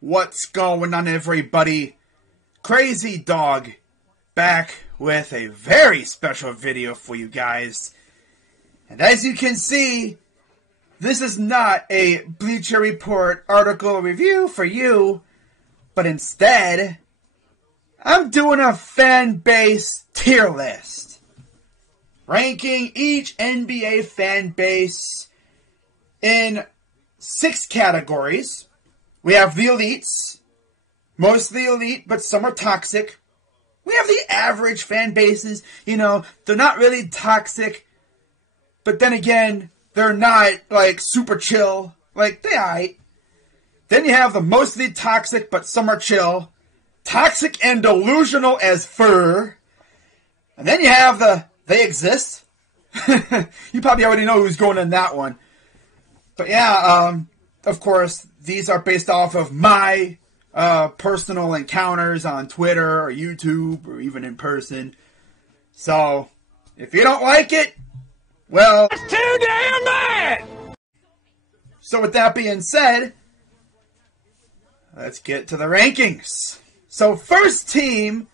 What's going on, everybody? Crazy Dog back with a very special video for you guys. And as you can see, this is not a Bleacher Report article review for you, but instead, I'm doing a Fanbase tier list, ranking each NBA fan base in 6 categories. We have the elites, mostly elite, but some are toxic. We have the average fan bases, you know, they're not really toxic, but then again, they're not, like, super chill, like, they aight. Then you have the mostly toxic, but some are chill, toxic and delusional as fur, and then you have the, they exist. You probably already know who's going in that one. But yeah, of course, these are based off of my personal encounters on Twitter or YouTube or even in person. So, if you don't like it, well, it's too damn bad! So with that being said, let's get to the rankings. So first team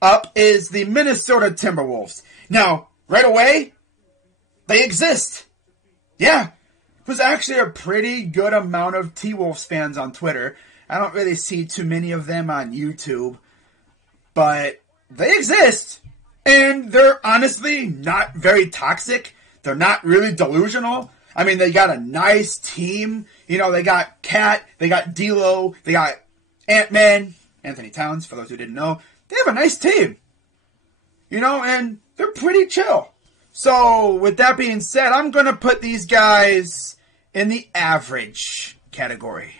up is the Minnesota Timberwolves. Now, right away, they exist. Yeah. There's actually a pretty good amount of T-Wolves fans on Twitter. I don't really see too many of them on YouTube. But they exist. And they're honestly not very toxic. They're not really delusional. I mean, they got a nice team. You know, they got Cat, they got D'Lo, they got Ant-Man, Anthony Towns, for those who didn't know. They have a nice team. You know, and they're pretty chill. So, with that being said, I'm going to put these guys in the average category.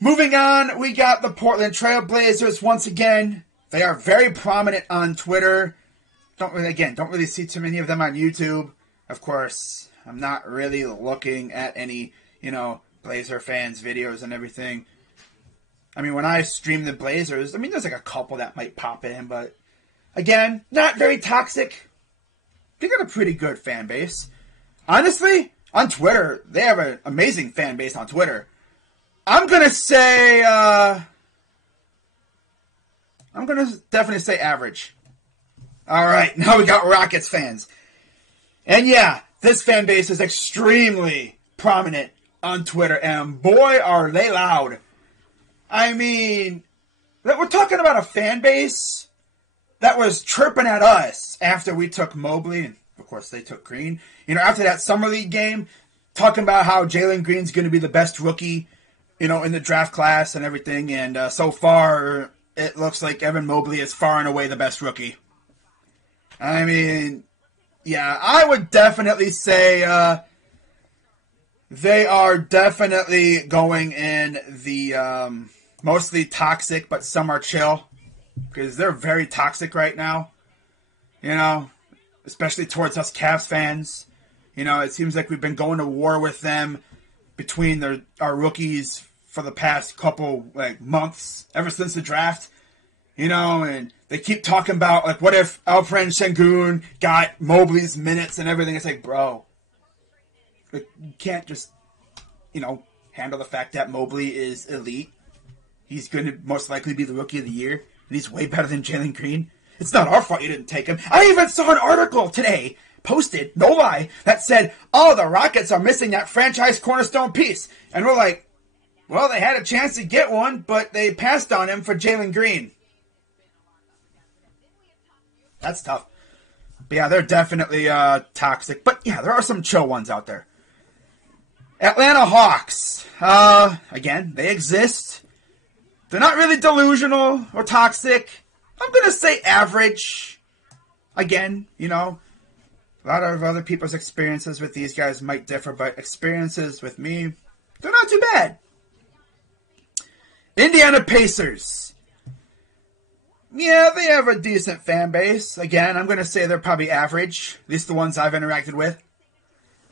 Moving on, we got the Portland Trail Blazers. Once again, they are very prominent on Twitter. Don't really see too many of them on YouTube. Of course, I'm not really looking at any, you know, Blazer fans' videos and everything. I mean, when I stream the Blazers, I mean, there's like a couple that might pop in, but again, not very toxic. They got a pretty good fan base. Honestly, on Twitter, they have an amazing fan base on Twitter. I'm going to say, definitely say average. Alright, now we got Rockets fans. And yeah, this fan base is extremely prominent on Twitter, and boy, are they loud. I mean, we're talking about a fan base that was chirping at us after we took Mobley, and of course they took Green. You know, after that Summer League game, talking about how Jalen Green's going to be the best rookie, you know, in the draft class and everything. And so far, it looks like Evan Mobley is far and away the best rookie. I mean, yeah, I would definitely say they are definitely going in the mostly toxic, but some are chill. Because they're very toxic right now, you know, especially towards us Cavs fans. You know, it seems like we've been going to war with them between our rookies for the past couple, like, months, ever since the draft. You know, and they keep talking about, like, what if Alperen Sengun got Mobley's minutes and everything? It's like, bro, like, you can't just, you know, handle the fact that Mobley is elite. He's going to most likely be the rookie of the year. And he's way better than Jalen Green. It's not our fault you didn't take him. I even saw an article today, posted, no lie, that said, oh, the Rockets are missing that franchise cornerstone piece. And we're like, well, they had a chance to get one, but they passed on him for Jalen Green. That's tough. But yeah, they're definitely toxic. But yeah, there are some chill ones out there. Atlanta Hawks. Again, they exist. They're not really delusional or toxic. I'm going to say average. Again, you know, a lot of other people's experiences with these guys might differ, but experiences with me, they're not too bad. Indiana Pacers. Yeah, they have a decent fan base. Again, I'm going to say they're probably average. At least the ones I've interacted with.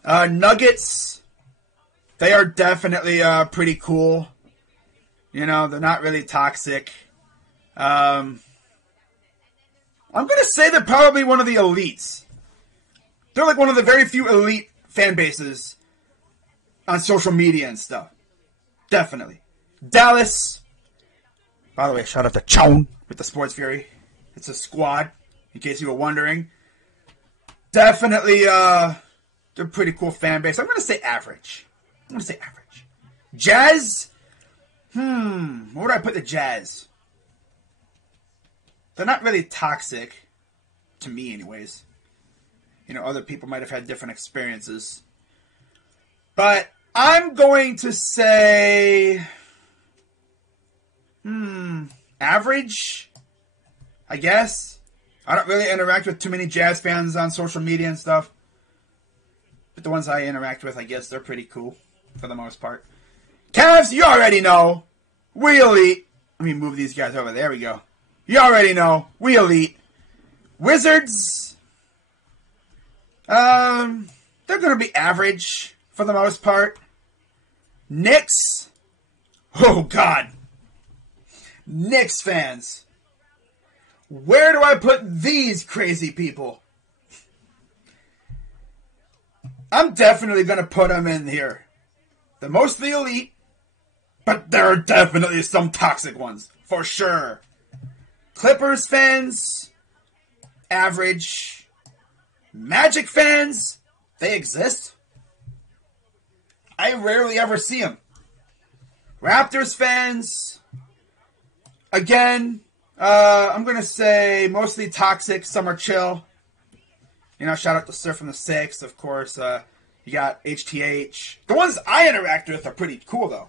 Nuggets. They are definitely pretty cool. You know, they're not really toxic. I'm going to say they're probably one of the elites. They're like one of the very few elite fan bases on social media and stuff. Definitely. Dallas. By the way, shout out to Chone with the Sports Fury. It's a squad, in case you were wondering. Definitely, they're a pretty cool fan base. I'm going to say average. Jazz? Where would I put the Jazz? They're not really toxic. To me, anyways. You know, other people might have had different experiences. But I'm going to say... average? I guess. I don't really interact with too many Jazz fans on social media and stuff. But the ones I interact with, I guess they're pretty cool. For the most part. Cavs, you already know. We elite. Let me move these guys over. There we go. You already know. We elite. Wizards. They're going to be average for the most part. Knicks. Oh, God. Knicks fans. Where do I put these crazy people? I'm definitely going to put them in here. They're mostly elite, but there are definitely some toxic ones, for sure. Clippers fans, average. Magic fans, they exist. I rarely ever see them. Raptors fans, again, I'm going to say mostly toxic, some are chill. You know, shout out to Surf from the Six, of course. You got HTH. The ones I interact with are pretty cool, though.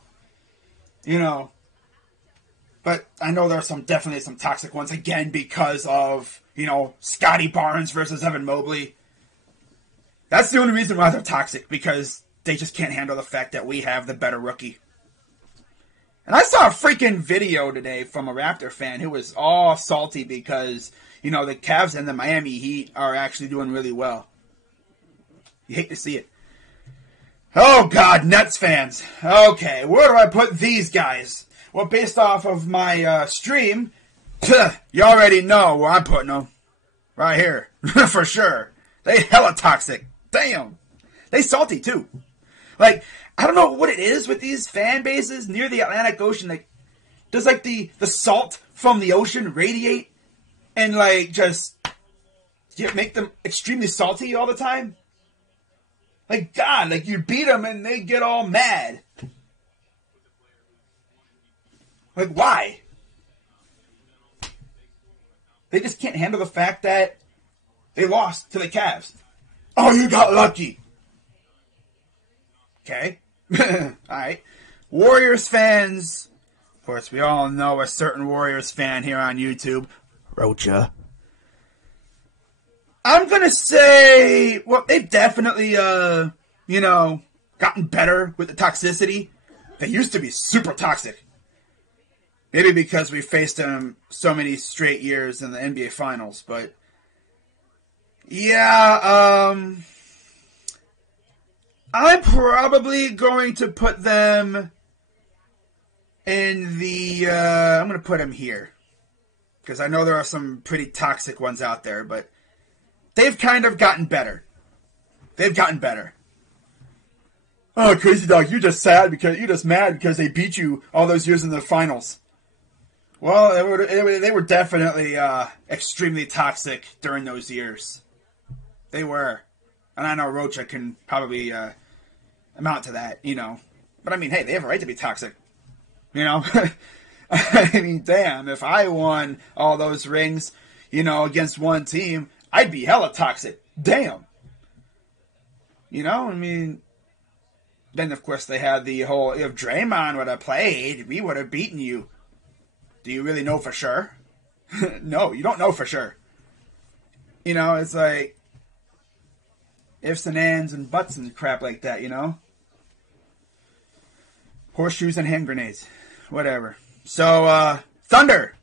You know. But I know there are definitely some toxic ones, again, because of, you know, Scotty Barnes versus Evan Mobley. That's the only reason why they're toxic, because they just can't handle the fact that we have the better rookie. And I saw a freaking video today from a Raptor fan who was all salty because, you know, the Cavs and the Miami Heat are actually doing really well. You hate to see it. Oh, God, Nets fans. Okay, where do I put these guys? Well, based off of my stream, you already know where I'm putting them. Right here. For sure. They hella toxic. Damn. They salty, too. Like, I don't know what it is with these fan bases near the Atlantic Ocean. Like, does, like, the salt from the ocean radiate and, like, just make them extremely salty all the time? Like, God, like, you beat them and they get all mad. Like, why? They just can't handle the fact that they lost to the Cavs. Oh, you got lucky. Okay. Alright. Warriors fans. Of course, we all know a certain Warriors fan here on YouTube. Rocha. I'm going to say, well, they've definitely, you know, gotten better with the toxicity. They used to be super toxic. Maybe because we faced them so many straight years in the NBA Finals, but yeah, I'm probably going to put them in the, I'm going to put them here. Because I know there are some pretty toxic ones out there, but they've kind of gotten better. They've gotten better. Oh, Crazy Dog, you're just mad because they beat you all those years in the finals. Well, they were definitely extremely toxic during those years. They were. And I know Rocha can probably amount to that, you know. But I mean, hey, they have a right to be toxic. You know? I mean, damn, if I won all those rings, you know, against one team, I'd be hella toxic. Damn. You know, I mean, then of course they had the whole, if Draymond would have played, we would have beaten you. Do you really know for sure? No, you don't know for sure. You know, it's like ifs and ands and buts and crap like that, you know? Horseshoes and hand grenades. Whatever. So, Thunder.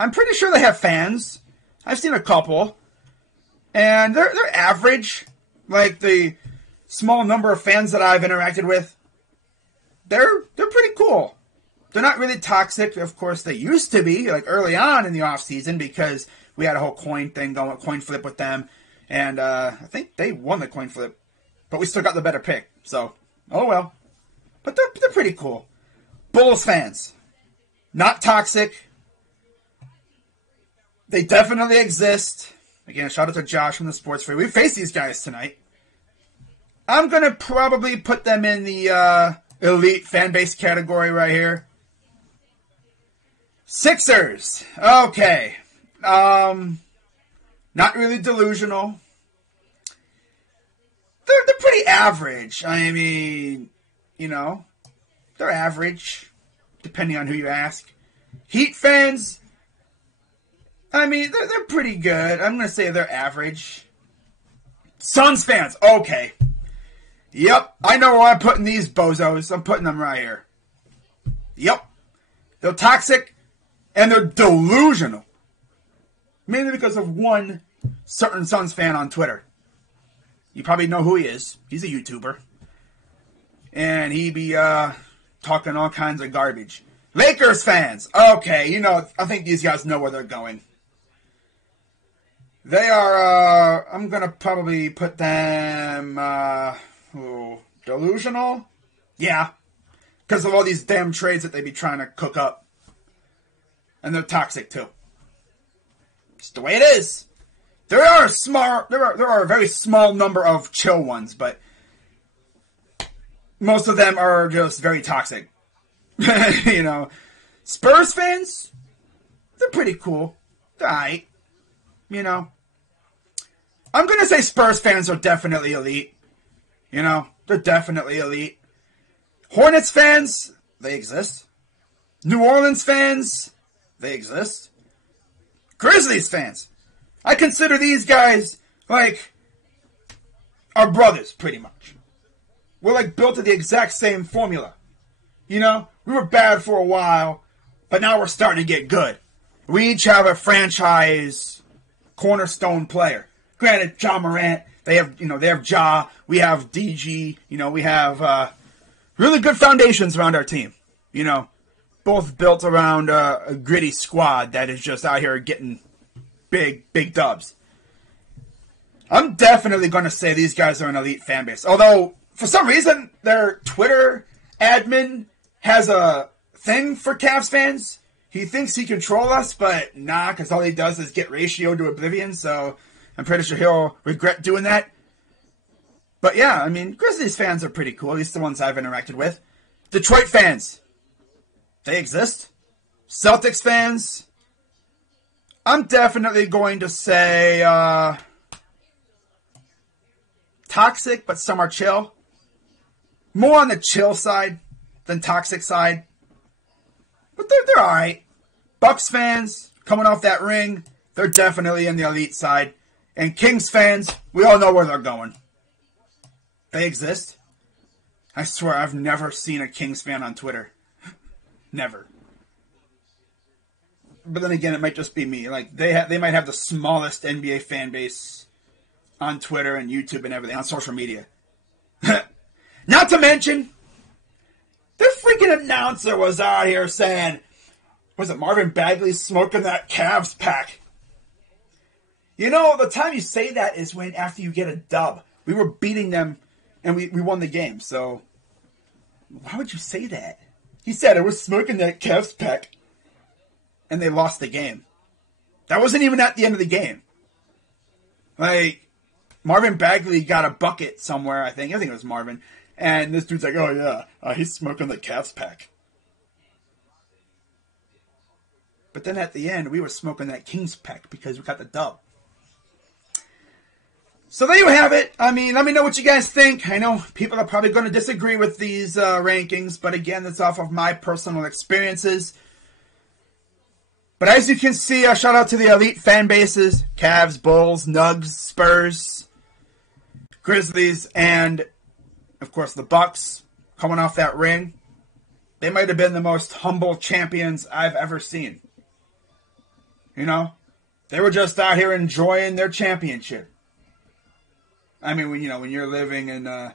I'm pretty sure they have fans. I've seen a couple. And they're average. Like, the small number of fans that I've interacted with, they're pretty cool. They're not really toxic. Of course, they used to be, like, early on in the offseason, because we had a whole coin flip with them. And I think they won the coin flip. But we still got the better pick. So, oh well. But they're pretty cool. Bulls fans. Not toxic. They definitely exist. Again, shout out to Josh from the Sports Free. We faced these guys tonight. I'm going to probably put them in the elite fan base category right here. Sixers. Okay. Not really delusional. They're pretty average. I mean, you know, they're average, depending on who you ask. Heat fans, I mean, they're pretty good. I'm going to say they're average. Suns fans, okay. Yep, I know where I'm putting these bozos. I'm putting them right here. Yep. They're toxic, and they're delusional. Mainly because of one certain Suns fan on Twitter. You probably know who he is. He's a YouTuber. And he be talking all kinds of garbage. Lakers fans. Okay, you know, I think these guys know where they're going. They are, I'm going to probably put them, delusional? Yeah. Because of all these damn trades that they be trying to cook up. And they're toxic, too. It's the way it is. There are a very small number of chill ones, but most of them are just very toxic. You know. Spurs fans, they're pretty cool. They're alright. You know. I'm going to say Spurs fans are definitely elite. You know, they're definitely elite. Hornets fans, they exist. New Orleans fans, they exist. Grizzlies fans. I consider these guys, like, our brothers, pretty much. We're, like, built to the exact same formula. You know? We were bad for a while, but now we're starting to get good. We each have a franchise cornerstone player. Granted, Ja Morant, they have Ja, we have DG, you know, we have really good foundations around our team. You know, both built around a gritty squad that is just out here getting big dubs. I'm definitely going to say these guys are an elite fan base. Although, for some reason, their Twitter admin has a thing for Cavs fans. He thinks he controls us, but nah, because all he does is get ratio to oblivion, so I'm pretty sure he'll regret doing that. But yeah, I mean, Grizzlies fans are pretty cool, at least the ones I've interacted with. Detroit fans, they exist. Celtics fans, I'm definitely going to say toxic, but some are chill. More on the chill side than toxic side. But they're alright. Bucks fans, coming off that ring, they're definitely in the elite side. And Kings fans, we all know where they're going. They exist. I swear I've never seen a Kings fan on Twitter. Never. But then again, it might just be me. Like they might have the smallest NBA fan base on Twitter and YouTube and everything, on social media. Not to mention, the freaking announcer was out here saying, was it Marvin Bagley smoking that Cavs pack? You know, the time you say that is when after you get a dub. We were beating them and we won the game, so why would you say that? He said it was smoking that Cavs pack and they lost the game. That wasn't even at the end of the game. Like, Marvin Bagley got a bucket somewhere, I think it was Marvin. And this dude's like, oh yeah, he's smoking the Cavs pack. But then at the end, we were smoking that Kings pack because we got the dub. So there you have it. I mean, let me know what you guys think. I know people are probably going to disagree with these rankings, but again, that's off of my personal experiences. But as you can see, a shout out to the elite fan bases: Cavs, Bulls, Nugs, Spurs, Grizzlies, and of course the Bucks coming off that ring. They might have been the most humble champions I've ever seen. You know, they were just out here enjoying their championship. I mean, when you're living in,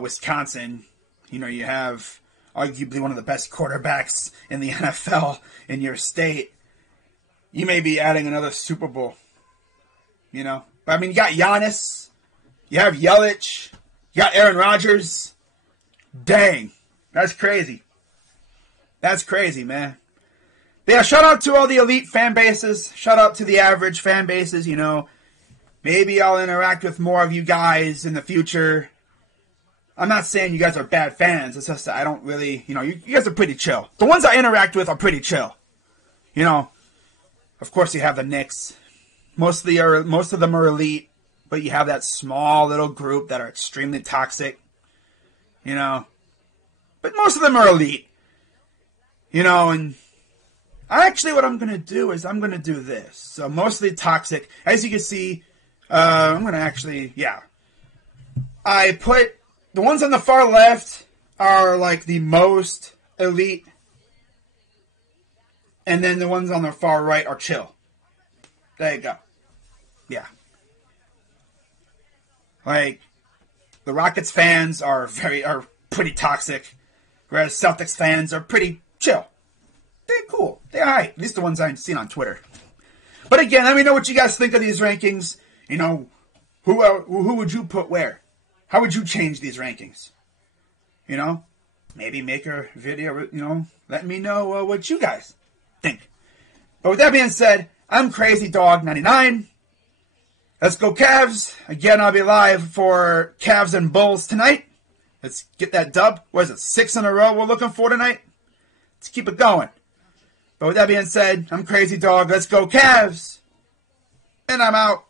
Wisconsin, you have arguably one of the best quarterbacks in the NFL in your state. You may be adding another Super Bowl, But I mean, you got Giannis, you have Yelich, you got Aaron Rodgers. Dang, That's crazy. That's crazy, man. Yeah, shout out to all the elite fan bases. Shout out to the average fan bases, you know. Maybe I'll interact with more of you guys in the future. I'm not saying you guys are bad fans. It's just that I don't really, you know, you guys are pretty chill. The ones I interact with are pretty chill. You know, of course you have the Knicks. Most of them are elite, but you have that small little group that are extremely toxic. You know, but most of them are elite. You know, and actually what I'm going to do is I'm going to do this. So mostly toxic. As you can see, I'm going to actually, yeah. I put, the ones on the far left are like the most elite. And then the ones on the far right are chill. There you go. Yeah. Like, the Rockets fans are pretty toxic. Whereas Celtics fans are pretty chill. They're cool. They're alright. At least the ones I've seen on Twitter. But again, let me know what you guys think of these rankings. You know, who would you put where? How would you change these rankings? You know, maybe make a video, you know, let me know what you guys think. But with that being said, I'm Crazy Dog 99. Let's go Cavs. Again, I'll be live for Cavs and Bulls tonight. Let's get that dub. What is it, 6 in a row we're looking for tonight? Let's keep it going. But with that being said, I'm Crazy Dog. Let's go Cavs. And I'm out.